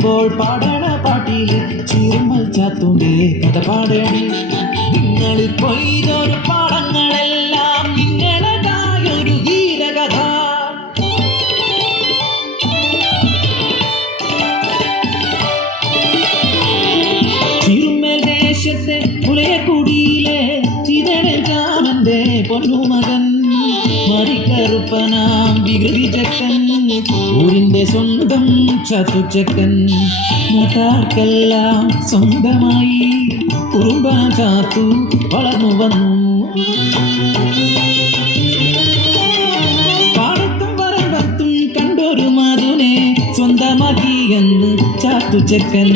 വരുമ്പോൾ പാടണ പാട്ടിൽ ചീർമൽ ചാത്തുന്റെ കഥ പാടണി. നിങ്ങളിൽ കൊയ്തൊരു പാടങ്ങളെല്ലാം നിങ്ങളതായൊരു വീരകഥ. ചിറുമൽ ദേശത്തെ പുലയക്കുടിയിലെ ചിതടൻ പൊന്നുമകൻ മരിക്കറുപ്പനാം വികൃതി ചക്കൻ, ഊരിന്റെ സ്വന്തം ചാത്തുച്ചക്കൻ. നാട്ടാർക്കെല്ലാം സ്വന്തമായി കുറുമ്പ ചാത്തു വളർന്നു വന്നു. പാടത്തും പറമ്പത്തും കണ്ടൊരു മധുനെ സ്വന്തമാക്കി എന്ന് ചാത്തുച്ചക്കൻ.